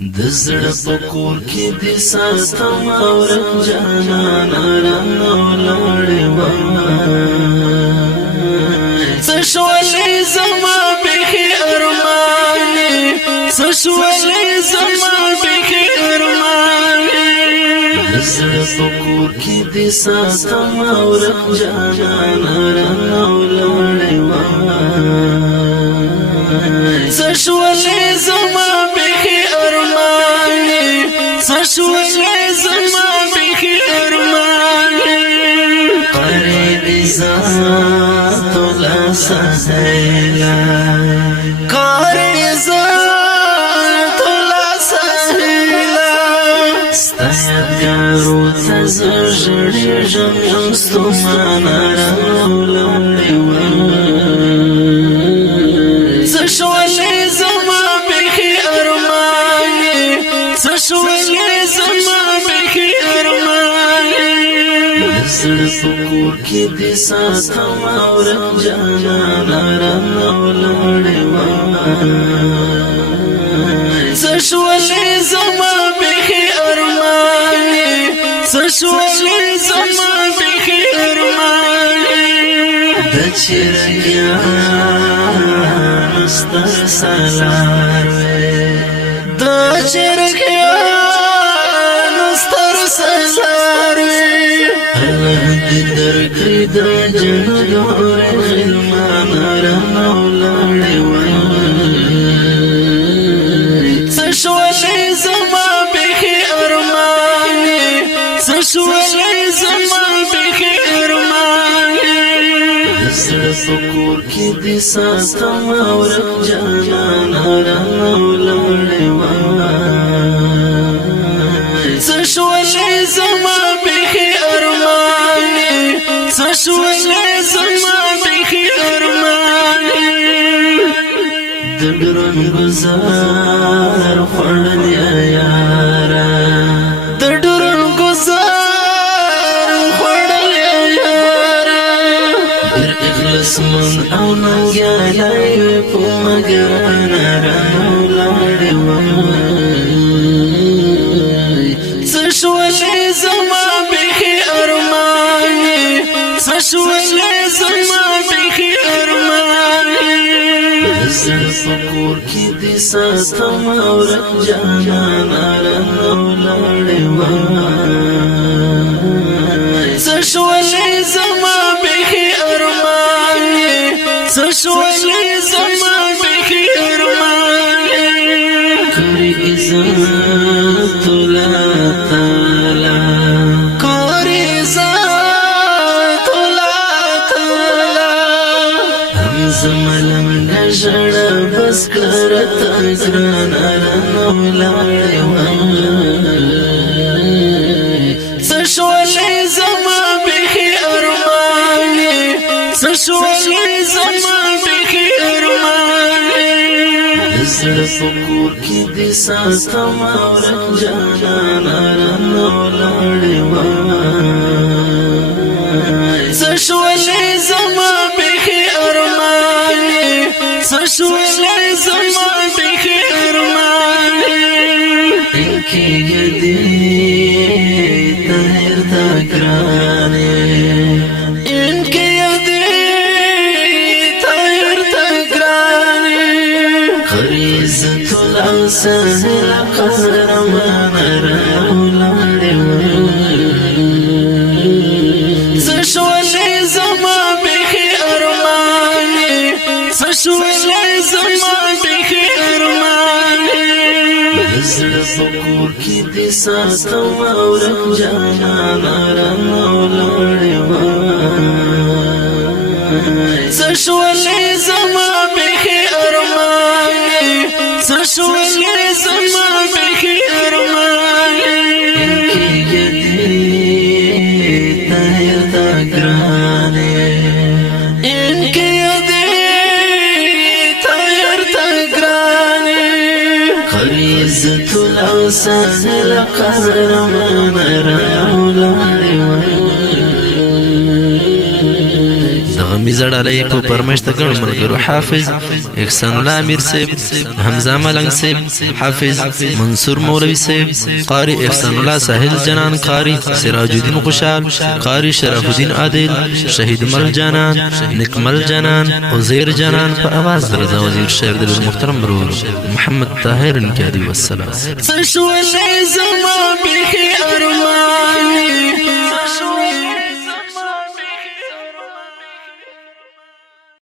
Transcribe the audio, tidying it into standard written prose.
دزړه پکور کې د ساتم اورم جانانا رانو لاړې سشولې زما بخي ارمانې سشولې زما بخي ارمانې دزړه پکور کې د ساتم اورم جانانا رانو لاړې سشولې زما سشولې زما بخي ارمانې قریب ذات لا سهلا قریب ذات لا سهلا ستایګارو تزړې ژوند ستومانه راولې سشولې زما بخي ارمانې سشولې زما بخي ارمانې دزړه پکور کې د ساتم اورم جانانا رانو لاړې سشولې زما بخي ارمانې سشولې زما بخي ارمانې د چرګیانو ستر سالار د چرګیانو ستر سالار الله دې درکړي د جنت غلمان رانو لاړې سشولې زما بخي ارمانې سشولې زما بخي ارمانې دزړه پکور کې د ساتم اورم جانانا رانو لاړې سشولې زما بخي ارمانې سشولې زما بخي ارمانې د ډرون گزار خوړل یارا د ډرون گزار خوړل یارا ډېر اخلاص من او ننګیالی په مګرانه رانو لاړې سشولې زما بخي ارمانې سشولې زما بخي ارمانې دزړه پکور کې د ساتم اورم جانانا رانو لاړې سشولې زما بخي ارمانې سشولې زما بخي ارمانې کړي عزت الله تعالی کړي عزت الله تعالی هم زملم نژړه بس کرتا ګرانه رانو لاړې سشولې زما بخي ارمانې سشولې زما بخي ارمانې دزړه پکور کې د ساتم اورم جانانا رانو لاړې سشولې زما بخي ارمانې سشولې زما بخي ارمانې انکې ګدې تهر تا ګرانې انکې ګدې تهر تا ګرانې عزت الله سهل قهرمان رانو لاړې سشولې زما بخي ارمانې سشولې زما بخي ارمانې دزړه پکور کې د ساتم اورم جانانا رانو لاړې سشولې زما بخي ارمانې سشولې زما بخي ارمانې انکې ګدې تهر تا ګرانې انکې ګدې تهر تا ګرانې عزت الله سهل قهرمان رانو لاړې غمیزه ډالۍ په پرمشت ګڼ ملګرو حافظ احسان الله امیر صاحب، حمزه ملنګ صاحب، حافظ منصور مولوی صاحب، قاری احسان الله ساحل جنان، قاری سراج الدین خوشحال، قاری شرف الدین عادل، شهید مل جانان، نکمل جانان، عزیر جانان په اواز رضا وزیر شعر د محترم برور محمد طاهر انکاری والسلام.